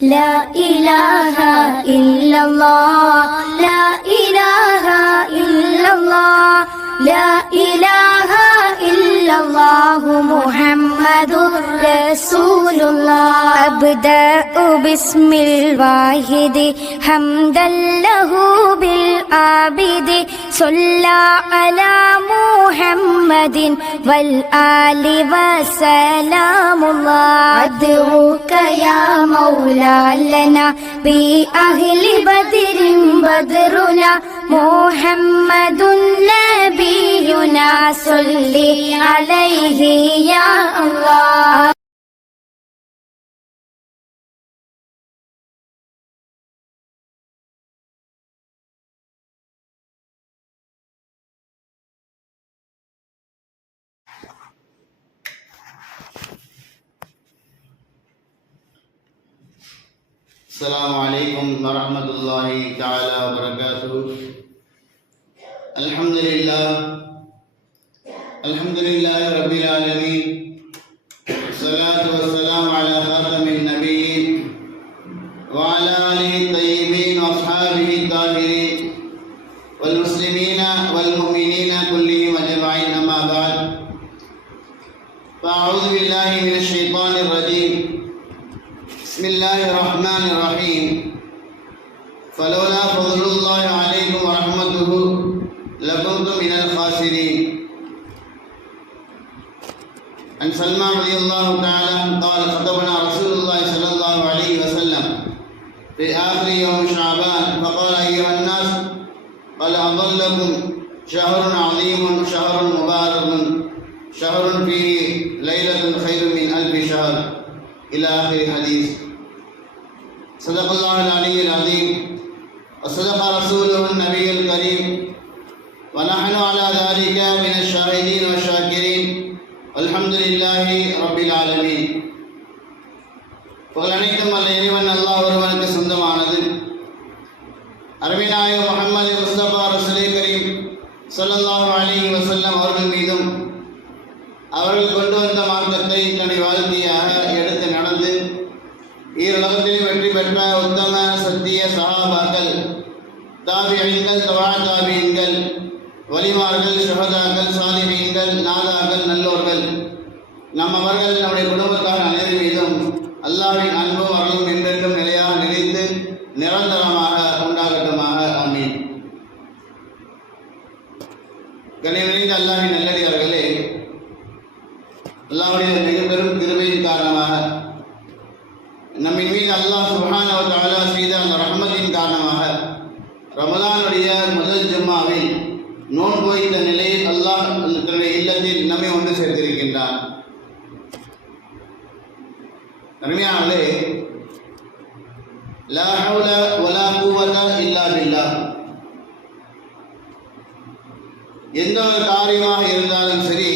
لا إله إلا الله لا إله إلا الله لا إله إلا الله محمد رسول الله أبدأ باسم الواحد حمدا له بالعابد صلى على محمد والآل وسلام الله أدعوك يا مولا لنا بأهل بدر بدرنا محمد نبينا صل عليه يا الله. السلام عليكم ورحمة الله تعالى وبركاته. الحمد لله رب العالمين، الصلاة والسلام على خاتم النبيين وعلى آله الطيبين وأصحابه الطاهرين والمسلمين والمؤمنين كلهم أجمعين، أما بعد، فأعوذ بالله من الشيطان الرجيم. بسم الله الرحمن الرحيم. فلولا فضل الله عليكم ورحمته لكنتم من الخاسرين. عن سلمان رضي الله تعالى قال خطبنا رسول الله صلى الله عليه وسلم في آخر يوم شعبان فقال أيها الناس قال أضلكم شهر عظيم شهر مبارك شهر فيه ليلة خير من 1000 شهر إلى آخر حديث. صدق الله العلي العظيم وصدق رسوله النبي الكريم ونحن على ذلك من الشاهدين والشاكرين والحمد لله رب العالمين. புகழனைத்தும் அல்ல இறைவன் அல்லாஹ் ஒருவனுக்கு சொந்தமானது. அருமைநாயகம் முஹம்மது முஸ்தபா ரசூலே கரீம் ஸல்லல்லாஹு அலைஹி வஸல்லம் அவர்கள் மீதும் அவர்கள் கொண்டு வந்த மார்க்கத்தை தன்னுடைய வாழ்க்கையாக எடுத்து நடந்து ஈருலகத்தில் வெற்றி பெற்ற உத்தம சத்திய சஹாபாக்கள், தாபிஈன்கள், தபா தாபிஈன்கள், வலிமார்கள், ஷுஹதாக்கள், சாலிஹீன்கள், நாதாக்கள், நல்லோர்கள், அவர்கள் நம்முடைய குடும்பத்தார் அனைவரின் மீதும் அல்லாஹ்வின் அன்பும் அருளும் என்றென்றும் நிலையாக நிலைத்து நிரந்தரமாக உண்டாகட்டுமாக. ஆமீன். கண்ணியமிக்க அல்லாஹ்வின் நல்லடியார்களே, அல்லாஹ்வுடைய மிக பெரும் கிருபையின் காரணமாக நம்மின் மீது அல்லாஹ் சுப்ஹானஹு வ தஆலா செய்த அந்த ரஹ்மத்தின் காரணமாக ரமலானுடைய முதல் ஜும்மாவில் நோன்பு வைத்த நிலையில் அல்லாஹ் தன்னுடைய இல்லத்தில் நம்மை ஒன்று சேர்த்திருக்கின்றான். அருமையானவர்களே, லா ஹவுல வலா குவத இல்லா பில்லாஹ். எந்த ஒரு காரியமாக இருந்தாலும் சரி,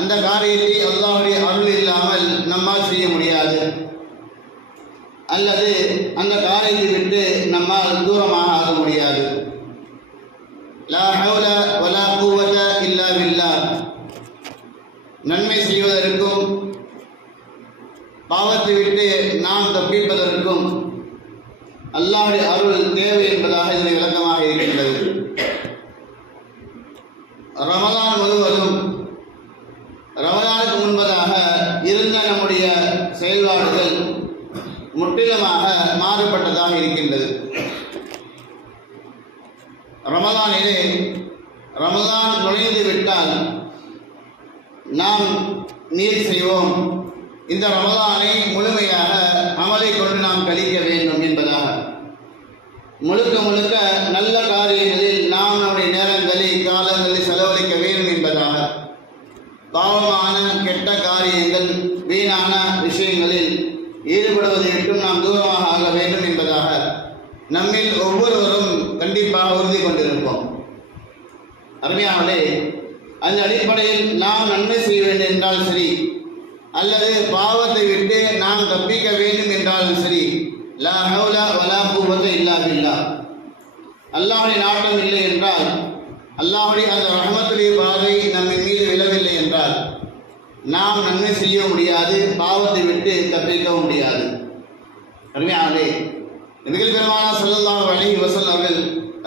அந்த காரியத்தை அல்லாஹ்வுடைய அருள் இல்லாமல் நம்மால் செய்ய முடியாது, அல்லது அந்த காரியத்தை விட்டு நம்மால் தூரமாக ஆக முடியாது. லா ஹவுல வலா குவத இல்லா பில்லாஹ். நன்மை செய்வதற்கும் பாவத்தை விட்டு நாம் தப்பிப்பதற்கும் அல்லாஹ்வுடைய அருள் தேவை என்பதாக இதனை விளக்கமாக இருக்கின்றது. ரமலான் முழுவதும் ரமலானுக்கு முன்பதாக இருந்த நம்முடைய செயல்பாடுகள் முற்றிலுமாக மாறுபட்டதாக இருக்கின்றது. ரமலானிலே ரமலான் நுழைந்து விட்டால் நாம் நீர் செய்வோம், இந்த ரமலானை முழுமையாக அமலை கொண்டு நாம் கழிக்க வேண்டும் என்பதாக, முழுக்க முழுக்க நல்ல காரியங்களில் நாம் நம்முடைய நேரங்களை காலங்களில் செலவழிக்க வேண்டும் என்பதாக, பாவமான கெட்ட காரியங்கள் வீணான விஷயங்களில் ஈடுபடுவதை விட்டும் நாம் தூரமாக ஆக வேண்டும் என்பதாக நம்மில் ஒவ்வொருவரும் கண்டிப்பாக உறுதி கொண்டிருப்போம். அருமையானே, அந்த அடிப்படையில் நாம் நன்மை செய்ய வேண்டும் என்றால் சரி, அல்லது பாவத்தை விட்டு நாம் தப்பிக்க வேண்டும் என்றாலும் சரி, லா ஹவுல வலா குவத இல்லா பில்லாஹ். அல்லாஹ்வுடைய நாட்டம் இல்லை என்றால், அல்லாஹ்வுடைய அந்த ரஹ்மத்துடைய பார்வை நம்மின் மீது விழவில்லை என்றால், நாம் நன்மை செய்ய முடியாது, பாவத்தை விட்டு தப்பிக்கவும் முடியாது. அருமையானே, நபிகள் பெருமானார் ஸல்லல்லாஹு அலைஹி வஸல்லம் அவர்கள்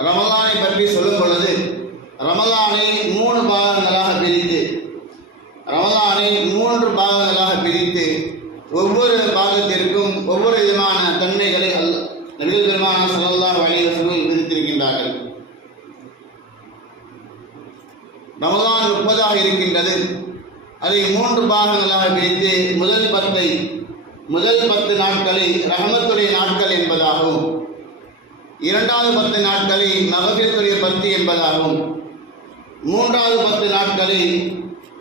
ரமலானை பற்றி சொல்லும் பொழுது ரமலானை 3 பாகங்களாக பிரித்து ஒவ்வொரு பாகத்திற்கும் ஒவ்வொரு விதமான தன்மைகளை நபிகள் பெருமானார் ஸல்லல்லாஹு அலைஹி வஸல்லம் விதித்திருக்கின்றார்கள். ரமலான் 30ஆக இருக்கின்றது. அதை 3 பாகங்களாக பிரித்து முதல் 10 நாட்களை ரஹமத்துடைய நாட்கள் என்பதாகவும், இரண்டாவது 10 நாட்களை மகஃபிரத்துடைய 10 என்பதாகவும், மூன்றாவது 10 நாட்களை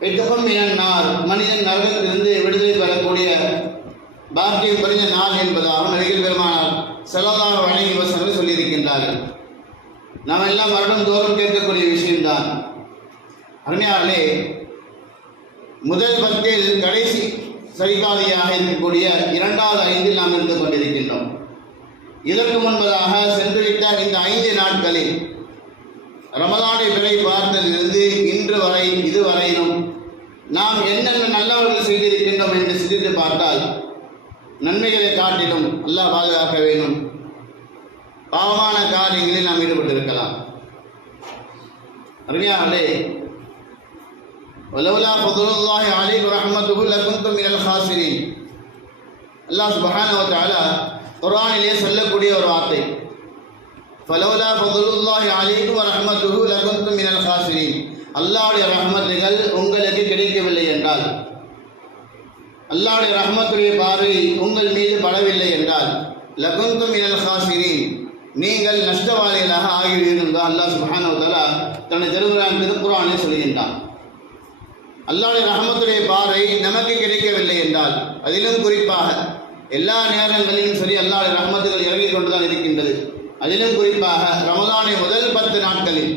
இத்கம் மினன் நார், மனிதன் நரகத்திலிருந்து விடுதலை பெறக்கூடிய பாக்கியம் பெறுகிற நாள் என்பதாகவும் நபிகள் பெருமானார் ஸல்லல்லாஹு அலைஹி வஸல்லம் சொல்லியிருக்கின்றார்கள். நாம் எல்லாம் வருடம் தோறும் கேட்கக்கூடிய விஷயம்தான். அருமையாளே, முதல் 10 கடைசி சரிபாதியாக இருக்கக்கூடிய 2வது 5 நாம் இருந்து கொண்டிருக்கின்றோம். இதற்கு முன்பதாக சென்றுவிட்ட இந்த 5 நாட்களில் ரமலானை பிறை பார்த்ததிலிருந்து இன்று வரை இதுவரையிலும் நாம் என்னென்ன நல்லவர்கள் செய்திருக்கின்றோம் என்று சிந்தித்து பார்த்தால் நன்மைகளை காட்டிலும் அல்லாஹ் பாதுகாக்க வேண்டும், பாவமான காரியங்களில் நாம் ஈடுபட்டிருக்கலாம். அருமையானே, வலவுலா ஃபதுலுல்லாஹி அலைக்கும் ரஹ்மத்துஹு லகுன்தும் மினல் ஹாசிரீன். அல்லாஹ் சுப்ஹானஹு வ தஆலா குர்ஆனிலே சொல்லக்கூடிய ஒரு வார்த்தை, ஃபலவுலா ஃபதுலுல்லாஹி அலைக்கும் ரஹ்மத்துஹு லகுன்தும் மினல் ஹாசிரீன். அல்லாஹ்வுடைய ரஹ்மத்துகள் உங்களுக்கு கிடைக்கவில்லை என்றால், அல்லாஹ்வுடைய ரஹ்மத்துடைய பார்வை உங்கள் மீது படவில்லை என்றால், லகுன்தும் மினல் ஹாசிரீன், நீங்கள் நஷ்டவாளிகளாக ஆகிவிடுவீர்கள் என்று அல்லாஹ் சுப்ஹானஹு வ தஆலா தன்னுடைய திருக்குர்ஆனில் சொல்கின்றான். அல்லாஹ்வுடைய ரஹமத்துடைய பார்வை நமக்கு கிடைக்கவில்லை என்றால், அதிலும் குறிப்பாக எல்லா நேரங்களிலும் சரி அல்லாஹ்வுடைய ரஹமத்துகள் இறங்கிக் கொண்டுதான் இருக்கின்றது. அதிலும் குறிப்பாக ரமலானை முதல் 10 நாட்களில்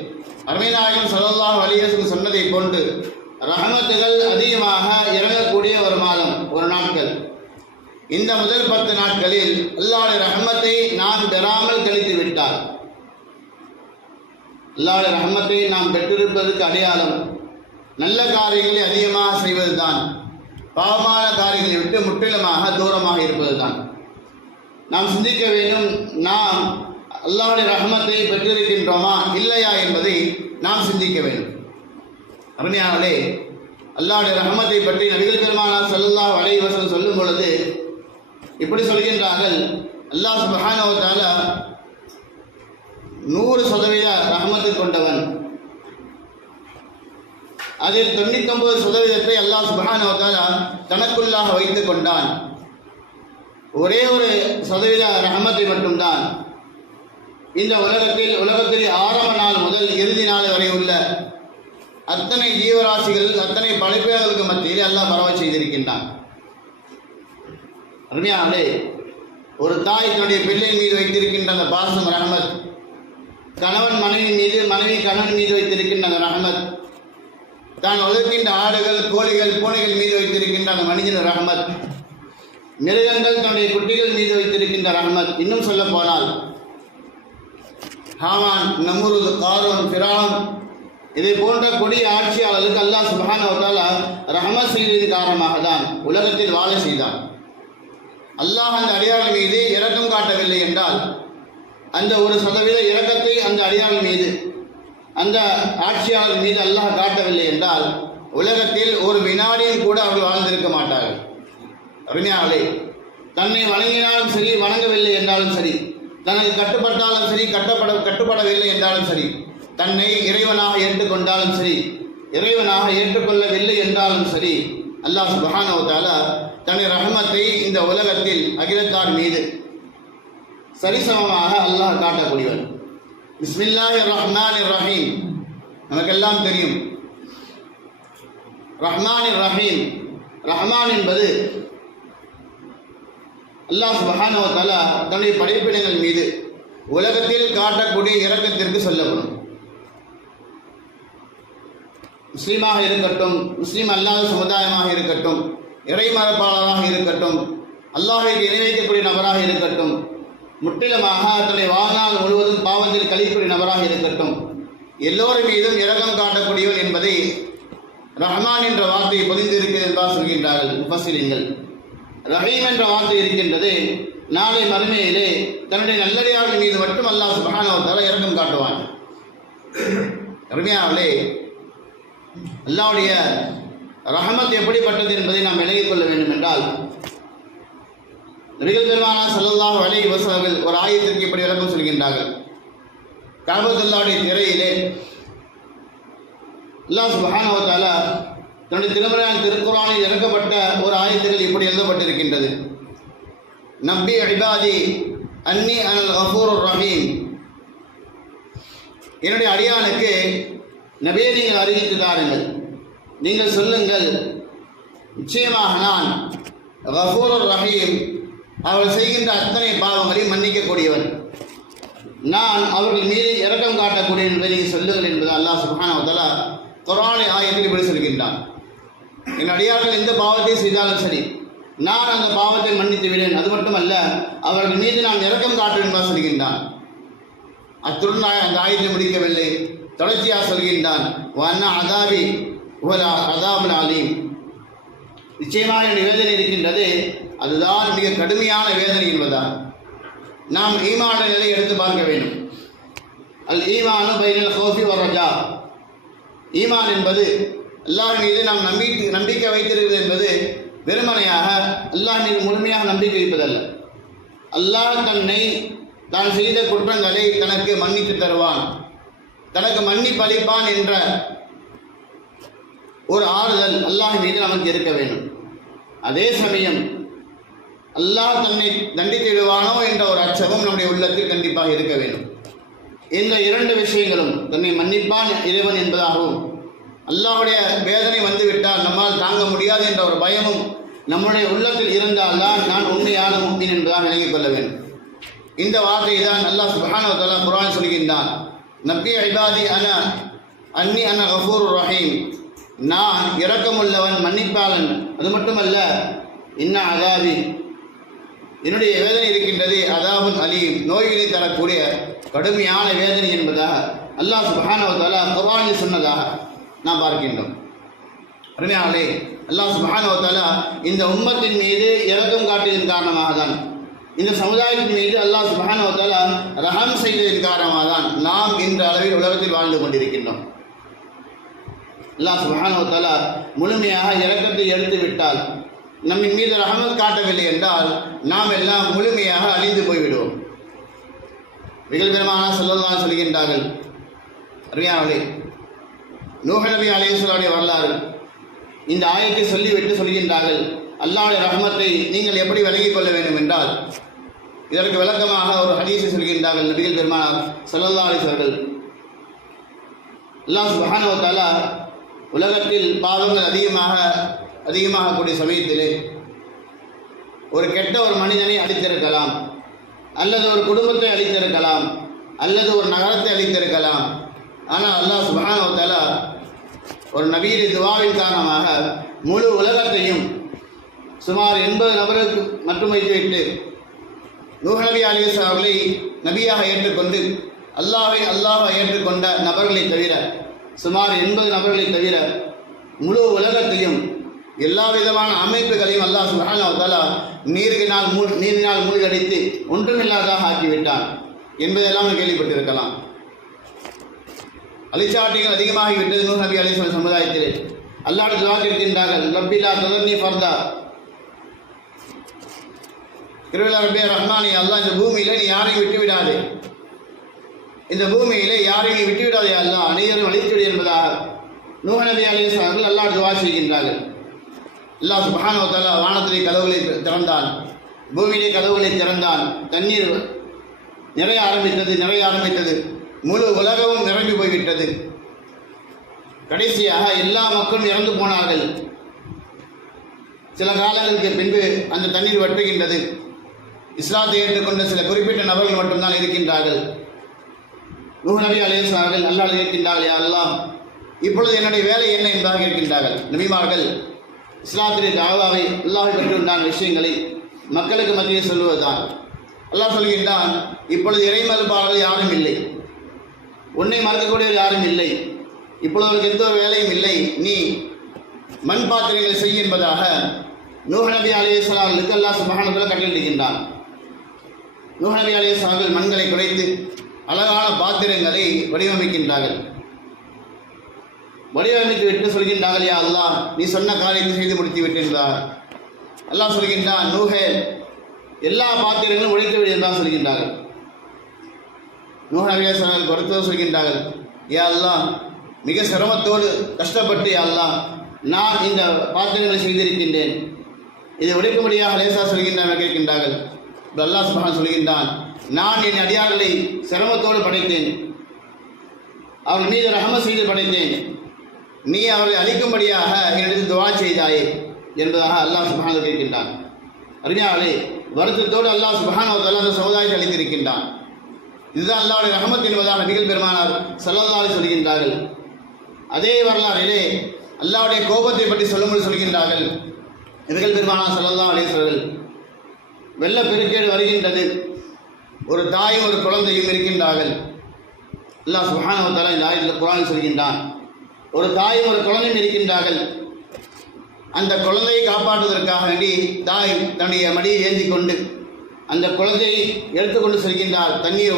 அருமைநாயகம் ஸல்லல்லாஹு அலைஹி வஸல்லம் சொன்னதை போன்று ரஹமத்துகள் அதிகமாக இறங்கக்கூடிய ஒரு மாதம், ஒரு நாட்கள். இந்த முதல் 10 நாட்களில் அல்லாஹ்வுடைய ரஹமத்தை நாம் பெறாமல் கழித்து விட்டால், அல்லாஹ்வுடைய ரஹமத்தை நாம் பெற்றிருப்பதற்கு அடையாளம் நல்ல காரியங்களை அதிகமாக செய்வதுதான், பாவமான காரியங்களை விட்டு முற்றிலுமாக தூரமாக இருப்பதுதான். நாம் சிந்திக்க வேண்டும், நாம் அல்லாஹ்வுடைய ரஹமத்தை பெற்றிருக்கின்றோமா இல்லையா என்பதை நாம் சிந்திக்க வேண்டும். அருமையானே, அல்லாஹ்வுடைய ரஹமத்தை பற்றி நபிகள் பெருமானார் ஸல்லல்லாஹு அலைஹி வஸல்லம் சொல்லும் பொழுது இப்படி சொல்கின்றார்கள், அல்லாஹ் சுப்ஹானஹு வ தஆலா 100% ரஹமத்து கொண்டவன், அதில் 99% அல்லாஹ் சுப்ஹானஹு வ தஆலா தனக்குள்ளாக வைத்துக் கொண்டான். ஒரே ஒரு சதவீத ரஹமத்தை மட்டும்தான் இந்த உலகத்தில் ஆரம்ப நாள் முதல் இறுதி நாள் வரை உள்ள அத்தனை ஜீவராசிகள், அத்தனை படைப்புகளுக்கு மத்தியில் அல்லாஹ் பரவ செய்திருக்கின்றான். அருமையானே, ஒரு தாய் தன்னுடைய பிள்ளை மீது வைத்திருக்கின்ற அந்த பாசம் ரஹமத், கணவன் மனைவி மீது, மனைவி கணவன் மீது வைத்திருக்கின்ற அந்த ரஹமத், தான் வளர்க்கின்ற ஆடுகள், கோழிகள், பூனைகள் மீது வைத்திருக்கின்ற அந்த மனிதன் ரஹமத், மிருகங்கள் தன்னுடைய குட்டிகள் மீது வைத்திருக்கின்ற ரஹமத், இன்னும் சொல்ல போனால் ஹாமான், நம்ரூத், காரூன், ஃபிரௌன் இதை போன்ற கொடிய ஆட்சியாளர்களுக்கு அல்லாஹ் சுப்ஹானஹு வ தஆலா ரஹமத் செய்ததின் காரணமாக தான் உலகத்தில் வாழ செய்தான். அல்லாஹ் அந்த அடியார்கள் மீது இரக்கம் காட்டவில்லை என்றால், அந்த 1% இரக்கத்தை அந்த அடியார்கள் மீது, அந்த ஆட்சியாளர் மீது அல்லாஹ் காட்டவில்லை என்றால் உலகத்தில் ஒரு வினாடியும் கூட அவர்கள் வாழ்ந்திருக்க மாட்டார்கள். அருமையாளே, தன்னை வணங்கினாலும் சரி, வணங்கவில்லை என்றாலும் சரி, தனக்கு கட்டுப்பட்டாலும் சரி, கட்டுப்படவில்லை என்றாலும் சரி, தன்னை இறைவனாக ஏற்றுக்கொண்டாலும் சரி, இறைவனாக ஏற்றுக்கொள்ளவில்லை என்றாலும் சரி, அல்லாஹ் சுப்ஹானஹு வ தஆலா தன்னுடைய ரஹமத்தை இந்த உலகத்தில் அகிலத்தார் மீது சரிசமமாக அல்லாஹ் காட்டக்கூடியவன். பிஸ்மில்லாஹிர் ரஹ்மானிர் ரஹீம், நமக்கெல்லாம் தெரியும். ரஹ்மானிர் ரஹீம், ரஹ்மான் என்பது அல்லாஹ் சுப்ஹானஹு வ தஆலா தன்னுடைய படைப்பினங்கள் மீது உலகத்தில் காட்டக்கூடிய இரக்கத்திற்கு சொல்லப்படும். முஸ்லீமாக இருக்கட்டும், முஸ்லீம் அல்லாத சமுதாயமாக இருக்கட்டும், இறைமறுப்பாளராக இருக்கட்டும், அல்லாஹ்விற்கு இணை வைக்கக்கூடிய நபராக இருக்கட்டும், முற்றிலுமாக தன்னுடைய வாழ்நாள் முழுவதும் பாவத்தில் கழிக்கக்கூடிய நபராக இருக்கட்டும், எல்லோரும் மீதும் இரக்கம் காட்டக்கூடியவன் என்பதை ரஹ்மான் என்ற வார்த்தை பொதிந்திருக்கிறது என்பார் சொல்கின்றார்கள் முஃபஸ்ஸிரீன்கள். ரஹீம் என்ற வார்த்தை இருக்கின்றது. நாளை மறுமையிலே தன்னுடைய நல்லடியார்கள் மீது மட்டும் அல்லாஹ் சுப்ஹானஹு வ தஆலா இரக்கம் காட்டுவான். அருமையானவர்களே, அல்லாஹ்வுடைய ரஹமத் எப்படிப்பட்டது என்பதை நாம் விளங்கிக் கொள்ள வேண்டும் என்றால், நபிகள் பெருமானார் ஸல்லல்லாஹு அலைஹி வஸல்லம் ஒரு ஆயத்திற்கு இப்படி விளக்கம் சொல்கின்றார்கள். கஅபத்துல்லாஹ்வுடைய திரையிலே அல்லாஹ் சுப்ஹானஹு வ தஆலா தன்னுடைய திருமறையான திருக்குர்ஆனில் இறக்கப்பட்ட ஒரு ஆயத்துகள் இப்படி எழுதப்பட்டிருக்கின்றது. நப்பி இபாதி அன்னி அனல் கஃபூருர் ரஹீம். என்னுடைய அடியானுக்கு நபியை நீங்கள் அறிவித்து தாருங்கள், நீங்கள் சொல்லுங்கள், நிச்சயமாக நான் கஃபூருர் ரஹீம், அவர்கள் செய்கின்ற அத்தனை பாவங்களையும் மன்னிக்கக்கூடியவன், நான் அவர்கள் மீது இரக்கம் காட்டக்கூடியவன் என்பதை நீங்கள் சொல்லுங்கள் என்பது அல்லாஹ் சுப்ஹானஹு வ தஆலா குர்ஆன் ஆயத்தில் இப்படி சொல்கின்றான். என் அடியார்கள் எந்த பாவத்தை செய்தாலும் சரி, நான் அந்த பாவத்தை மன்னித்து விடேன், அது மட்டுமல்ல அவர்கள் மீது நான் இரக்கம் காட்டுவேன் என்பதாக சொல்கின்றான். அத்துடன் அந்த ஆயத்தை முடிக்கவில்லை, தொடர்ச்சியாக சொல்கின்றான், வன்னா அதாபி அதாபுல் அலீம், நிச்சயமாக என்னுடைய வேதனை இருக்கின்றது, அதுதான் மிக கடுமையான வேதனை என்பதால் நாம் ஈமான நிலையை எடுத்து பார்க்க வேண்டும். அல் ஈமானு பைனல் ஹௌஃபி வ ரஜா. ஈமான் என்பது அல்லாஹ் மீது நாம் நம்பிக்கை வைத்திருக்கிறது என்பது வெறுமனையாக அல்லாஹ் மீது முழுமையாக நம்பிக்கை வைப்பதல்ல. அல்லாஹ் தன்னை தான் செய்த குற்றங்களை தனக்கு மன்னித்து தருவான், தனக்கு மன்னிப்பளிப்பான் என்ற ஒரு ஆறுதல் அல்லாஹ் மீது நமக்கு இருக்க வேண்டும். அதே சமயம் அல்லாஹ் தன்னை தண்டித்து விடுவானோ என்ற ஒரு அச்சமும் நம்முடைய உள்ளத்தில் கண்டிப்பாக இருக்க வேண்டும். இந்த இரண்டு விஷயங்களும், தன்னை மன்னிப்பான் இறைவன் என்பதாகவும் அல்லாஹ்வுடைய வேதனை வந்துவிட்டால் நம்மால் தாங்க முடியாது என்ற ஒரு பயமும் நம்முடைய உள்ளத்தில் இருந்தால்தான் நான் உண்மையான முஃமின் என்பதாக விளங்கிக் கொள்ள வேண்டும். இந்த வார்த்தையை தான் அல்லாஹ் சுப்ஹானஹு வ தஆலா குர்ஆன் சொல்கின்றான். நப்பி இபாதி அன்னி அன கஃபூருர் ரஹீம், நான் இரக்கமுள்ளவன், மன்னிப்பாளன், அது மட்டுமல்ல இன்ன அதாபி, என்னுடைய வேதனை இருக்கின்றது, அதாபுன் அலீம், நோய்களை தரக்கூடிய கடுமையான வேதனை என்பதாக அல்லாஹ் சுப்ஹானஹு வ தஆலா குர்ஆனில் சொன்னதாக நாம் பார்க்கின்றோம். அருமையானே, அல்லாஹ் சுப்ஹானஹு வ தஆலா இந்த உம்மத்தின் மீது இரக்கம் காட்டியதன் காரணமாக தான், இந்த சமுதாயத்தின் மீது அல்லாஹ் சுப்ஹானஹு வ தஆலா ரஹம் செய்ததன் காரணமாக தான் நாம் இந்த அளவில் உலகத்தில் வாழ்ந்து கொண்டிருக்கின்றோம். அல்லாஹ் சுப்ஹானஹு வ தஆலா முழுமையாக இரக்கத்தை எடுத்து விட்டால், நம்மின் மீது ரஹமத் காட்டவில்லை என்றால் நாம் எல்லாம் முழுமையாக அழிந்து போய்விடுவோம். நபிகள் பெருமானார் ஸல்லல்லாஹு அலைஹி சொல்கின்றார்கள், அருமையானவர்களே, நூஹ் நபி அலைஹிஸ்ஸலாமுடைய வரலாறு இந்த ஆயத்தை சொல்லிவிட்டு சொல்கின்றார்கள், அல்லாஹ்வுடைய ரஹமத்தை நீங்கள் எப்படி விளங்கிக் கொள்ள வேண்டும் என்றால், இதற்கு விளக்கமாக ஒரு ஹதீஸை சொல்கின்றார்கள் நபிகள் பெருமானார் ஸல்லல்லாஹு அலைஹி வஸல்லம். அல்லாஹ் சுப்ஹானஹு வ தஆலா உலகத்தில் பாவங்கள் அதிகமாக கூடிய சமயத்திலே ஒரு கெட்ட ஒரு மனிதனை அழித்திருக்கலாம், அல்லது ஒரு குடும்பத்தை அழித்திருக்கலாம், அல்லது ஒரு நகரத்தை அழித்திருக்கலாம். ஆனால் அல்லாஹ் சுப்ஹானஹு வ தஆலா ஒரு நபியின் துஆவின் காரணமாக முழு உலகத்தையும் சுமார் 80 நபர்களுக்கு மட்டும் வைத்துவிட்டு நூஹ் நபி அலைஹிஸ்ஸலாம் அவர்களை நபியாக ஏற்றுக்கொண்டு அல்லாஹை ஏற்றுக்கொண்ட நபர்களை தவிர, சுமார் 80 நபர்களை தவிர முழு உலகத்தையும் எல்லா விதமான அமைப்புகளையும் அல்லாஹ் சுப்ஹானஹு வ தஆலா நீரினால் மூழ்கடித்து ஒன்றுமில்லாதாக ஆக்கிவிட்டான் என்பதெல்லாம் கேள்விப்பட்டிருக்கலாம். அழிச்சாட்டிகள் அதிகமாகிவிட்டது நூஹ் நபி அலைஹிஸ்ஸலாம் சமுதாயத்திலே. அல்லாஹ் துஆ கேட்கின்றார்கள், ரப்பி லா ததர்னி ஃபர்தா, கிருபையுள்ள ரப்பே ரஹ்மானே, அல்லாஹ் இந்த பூமியில நீ யாரையும் விட்டு விடாதே, இந்த பூமியிலே யாரையும் விட்டு விடாதே அல்லாஹ், அனைவரும் அழித்து விடு என்பதாக நூஹ் நபி அலைஹிஸ்ஸலாம் அல்லாஹ் துஆ செய்கின்றார்கள். அல்லாஹ் சுப்ஹானஹு வ தஆலா வானத்திலே கதவுகளை திறந்தான், பூமியிலே கதவுகளை திறந்தான், தண்ணீர் நிறைய ஆரம்பித்தது, முழு உலகமும் நிரம்பி போய்விட்டது. கடைசியாக எல்லா மக்களும் இறந்து போனார்கள். சில காலங்களுக்கு பின்பு அந்த தண்ணீர் வற்றுகின்றது. இஸ்லாத்தை ஏற்றுக்கொண்ட சில குறிப்பிட்ட நபர்கள் மட்டும்தான் இருக்கின்றார்கள். நூஹ் நபி அலைஹிஸ்ஸலாம் அவர்கள் அல்லாஹ் கேட்கின்றார்கள், யா அல்லாஹ், இப்பொழுது என்னுடைய வேலை என்ன என்பதாக கேட்கின்றார்கள். நபிமார்கள் இஸ்லாத்திலே தாவாவை அல்லாஹை பற்றி உண்டான விஷயங்களை மக்களுக்கு மத்தியில் சொல்லுவதுதான். அல்லாஹ் சொல்கின்றான், இப்பொழுது இறை மறுப்பாளர்கள் யாரும் இல்லை, உன்னை மறுக்கக்கூடியவர்கள் யாரும் இல்லை, இப்பொழுது அவருக்கு எந்த ஒரு வேலையும் இல்லை, நீ மண் பாத்திரங்களை செய் என்பதாக நூஹ் நபி அலைஹிஸ்ஸலாம் அவர்களுக்கு அல்லாஹ் சுப்ஹானஹு வ தஆலா கட்டளையிடுகின்றான். நூஹ் நபி அலைஹிஸ்ஸலாம் அவர்கள் மண்களை குடைத்து அழகான பாத்திரங்களை வடிவமைக்கின்றார்கள். வடிவமைத்து விட்டு சொல்கின்றார்கள், யா அல்லாஹ், நீ சொன்ன காரியத்தை செய்து முடித்து விட்டிருந்தார். அல்லாஹ் சொல்கின்றான், நூஹே, எல்லா பாத்திரங்களும் உடைத்து விடு என்றான் சொல்கின்றார்கள். நூஹ் நபி அலைஹிஸ்ஸலாம் அவர்கள் கொடுத்தது சொல்கின்றார்கள், யா அல்லாஹ், மிக சிரமத்தோடு கஷ்டப்பட்டு யா அல்லாஹ் நான் இந்த பாத்திரங்களை செய்திருக்கின்றேன், இதை உடைக்கும்படியாக லேசா சொல்கின்றான் கேட்கின்றார்கள். அல்லாஹ் சுப்ஹானஹு சொல்கின்றான், நான் என் அடியார்களை சிரமத்தோடு படைத்தேன், அவர்கள் மீது ரஹமத் செய்து படைத்தேன், நீ அவர்களை அழிக்கும்படியாக என்னிடத்தில் துஆ செய்தாயே என்பதாக அல்லாஹ் சுப்ஹானஹு கேட்கின்றான். அருமையாளே, வருத்தத்தோடு அல்லாஹ் சுப்ஹானஹு வ தஆலா அந்த சமுதாயத்தை அளித்திருக்கின்றான். இதுதான் அல்லாஹ்வுடைய ரஹமத் என்பதாக நபிகள் பெருமானார் ஸல்லல்லாஹு அலைஹி சொல்கின்றார்கள். அதே வரலாறிலே அல்லாஹ்வுடைய கோபத்தை பற்றி சொல்லும்போது சொல்கின்றார்கள், நபிகள் பெருமானார் ஸல்லல்லாஹு அலைஹி வஸல்லம், வெள்ளப்பெருக்கேடு வருகின்றது, ஒரு தாயும் ஒரு குழந்தையும் இருக்கின்றார்கள். அல்லாஹ் சுப்ஹானஹு வ தஆலா இந்த ஆயத்தில் குர்ஆனில் சொல்கின்றான், ஒரு தாயும் ஒரு குழந்தையும் இருக்கின்றார்கள். அந்த குழந்தையை காப்பாற்றுவதற்காக வேண்டி தாய் தன்னுடைய மடியை ஏந்தி கொண்டு அந்த குழந்தையை எடுத்துக்கொண்டு செல்கின்றார். தண்ணீர்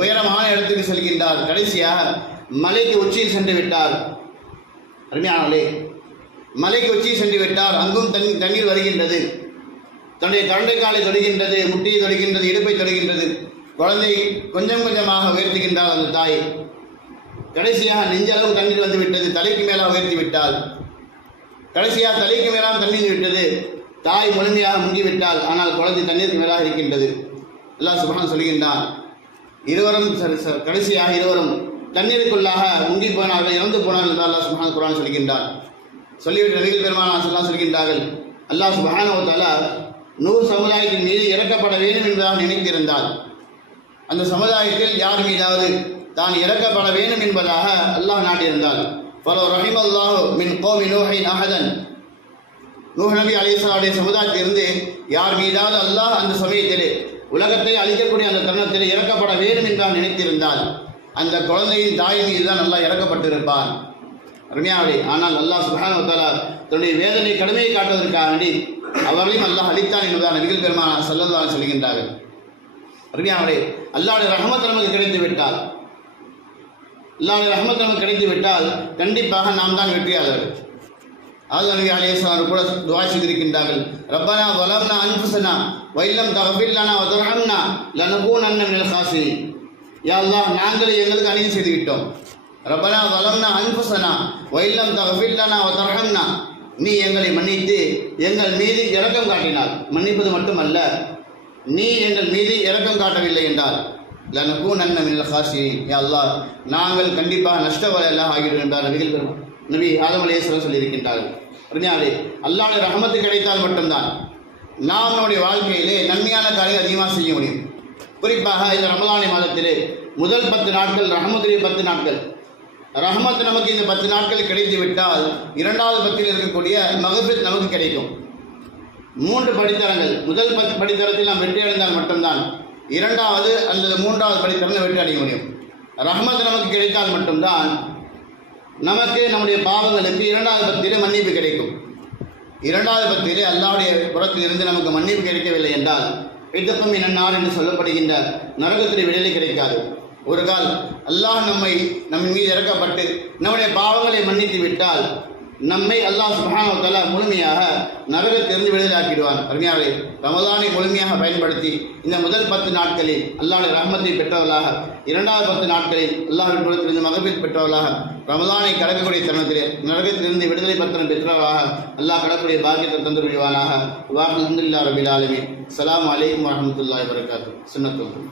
உயரமான இடத்துக்கு செல்கின்றார். கடைசியாக மலைக்கு உச்சியில் சென்று விட்டார். அருமையானவர்களே, மலைக்கு உச்சியில் சென்று விட்டார். அங்கும் தண்ணீர் வருகின்றது. தன்னுடைய கரண்டை காலை தொடுகின்றது, முட்டியை தொடுகின்றது, இடுப்பை தொடுகின்றது. குழந்தை கொஞ்சம் கொஞ்சமாக உயர்த்துகின்றார் அந்த தாய். கடைசியாக நெஞ்சளவு தண்ணீர் வந்து விட்டது. தலைக்கு மேலாக உயர்த்தி விட்டால், கடைசியாக தலைக்கு மேலாக தண்ணீர் விட்டது. தாய் முழுமையாக முங்கிவிட்டால், ஆனால் குழந்தை தண்ணீருக்கு மேலாக இருக்கின்றது. அல்லாஹ் சுப்ஹானஹு சொல்கின்றான், இருவரும் கடைசியாக இருவரும் தண்ணீருக்குள்ளாக முங்கி போனார்கள், இறந்து போனார்கள் என்று அல்லாஹ் சுப்ஹானஹு குர்ஆனில் சொல்கின்றான். சொல்லிவிட்டு நபிகள் பெருமானார் ஸல்லல்லாஹு சொல்கின்றார்கள், அல்லாஹ் சுப்ஹானஹு வ தஆலா நூஹ் சமுதாயத்தின் மீது இறக்கப்பட வேண்டும் என்பதாக நினைத்திருந்தால், அந்த சமுதாயத்தில் யார் மீதாவது தான் இறக்கப்பட வேண்டும் என்பதாக அல்லாஹ் நாட்டியிருந்தால், ஃபலோ ரஹிமல்லாஹு மின் கௌமி நூஹின் அஹதன், நூஹ் நபி அலைஹிஸ்ஸலாமுடைய சமுதாயத்திலிருந்து யார் மீதாவது அல்லாஹ் அந்த சமயத்திலே உலகத்தை அழிக்கக்கூடிய அந்த தருணத்திலே இறக்கப்பட வேண்டும் என்றால் நினைத்திருந்தால், அந்த குழந்தையின் தாயின் மீது தான் அல்லாஹ் இறக்கப்பட்டிருப்பான். அருமையானவரே, ஆனால் அல்லாஹ் சுப்ஹானஹு வ தஆலா தன்னுடைய வேதனை கடுமையை காட்டுவதற்காக வேண்டி அவர்களையும் அல்லாஹ் அழித்தான் என்பதாக நபிகள் பெருமானார் ஸல்லல்லாஹு அலைஹி சொல்கின்றார்கள். அருமையானவரே, அல்லாஹ்வுடைய ரஹமத் நமக்கு கிடைத்து விட்டால், அல்லாஹ்வுடைய ரஹமத் நமக்கு கிடைத்து விட்டால் கண்டிப்பாக நாம் தான் வெற்றியாளர்கள். ஆதம் நபி அலைஹிஸ்ஸலாம் கூட துஆ செய்திருக்கின்றார்கள், ரப்பனா வலம்னா அன்ஃபுஸனா வ இல்லம் தக்ஃபிர் லனா வ தர்ஹம்னா லனகூனன்ன மினல் காசிரின். யா அல்லாஹ், நாங்கள் எங்களுக்கு அநீதி செய்து விட்டோம். ரப்பனா வலம்னா அன்ஃபுஸனா வ இல்லம் தக்ஃபிர் லனா வ தர்ஹம்னா, நீ எங்களை மன்னித்து எங்கள் மீது இரக்கம் காட்டினார். மன்னிப்பது மட்டுமல்ல, நீ எங்கள் மீது இரக்கம் காட்டவில்லை என்றால் லனகூனன்ன மினல் காசிரின், யா அல்லாஹ், நாங்கள் கண்டிப்பாக நஷ்டவாளிகளாக ஆகிவிடும் என்றார் நபிகள் பெருமானார் நபி ஆதம் அலைஹிஸ்ஸலாம் சொல்லியிருக்கின்றார்கள். அறிஞாரே, அல்லாஹ்வுடைய ரஹமத்து கிடைத்தால் மட்டும்தான் நாம் நம்முடைய வாழ்க்கையிலே நன்மையான காரியம் அதிகமாக செய்ய முடியும். குறிப்பாக இந்த ரமலான் மாதத்திலே முதல் 10 நாட்கள் ரஹமத்துடைய 10 நாட்கள். ரஹமத் நமக்கு இந்த 10 நாட்கள் கிடைத்து விட்டால் இரண்டாவது 10 இருக்கக்கூடிய மக்ஃபிரத் நமக்கு கிடைக்கும். 3 படித்தரங்கள். முதல் 10 படித்தரத்தில் நாம் வெற்றி அடைந்தால் மட்டும்தான் இரண்டாவது அல்லது மூன்றாவது படித்தரங்கள் வெற்றி அடைய முடியும். ரஹமத் நமக்கு கிடைத்தால் மட்டும்தான் நமக்கு நம்முடைய பாவங்களுக்கு இரண்டாவது 10 மன்னிப்பு கிடைக்கும். இரண்டாவது 10 அல்லாஹ்வுடைய புறத்தில் இருந்து நமக்கு மன்னிப்பு கிடைக்கவில்லை என்றால் இத்தப்பம் இன்னார் என்று சொல்லப்படுகின்ற நரகத்திலே விடுதலை கிடைக்காது. ஒரு கால் அல்லாஹ் நம்ம மீது இறக்கப்பட்டு நம்முடைய பாவங்களை மன்னித்து விட்டால் நம்மை அல்லாஹ் சுப்ஹானஹு வ தஆலா முழுமையாக நரகத்திலிருந்து விடுதலையாக்கிடுவான். அருமையாளே, ரமலானை முழுமையாக பயன்படுத்தி இந்த முதல் 10 நாட்களில் அல்லாஹ்வுடைய ரஹ்மத்தை பெற்றவர்களாக, இரண்டாவது 10 நாட்களில் அல்லாஹ்வின் புறத்திலிருந்து மக்ஃபிரத் பெற்றவர்களாக, ரமலானை கடக்கக்கூடிய தருணத்திலே நரகத்திலிருந்து விடுதலை பத்திரம் பெற்றவர்களாக அல்லாஹ் கடக்கூடிய பாக்கியத்தை தந்து விடுவானாக. அல்ஹம்துலில்லாஹி ரப்பில் ஆலமீன். அஸ்ஸலாமு அலைக்கும் வரஹ்மத்துல்லாஹி வபரகாத்துஹு. சுன்னத்துல்லாஹ்.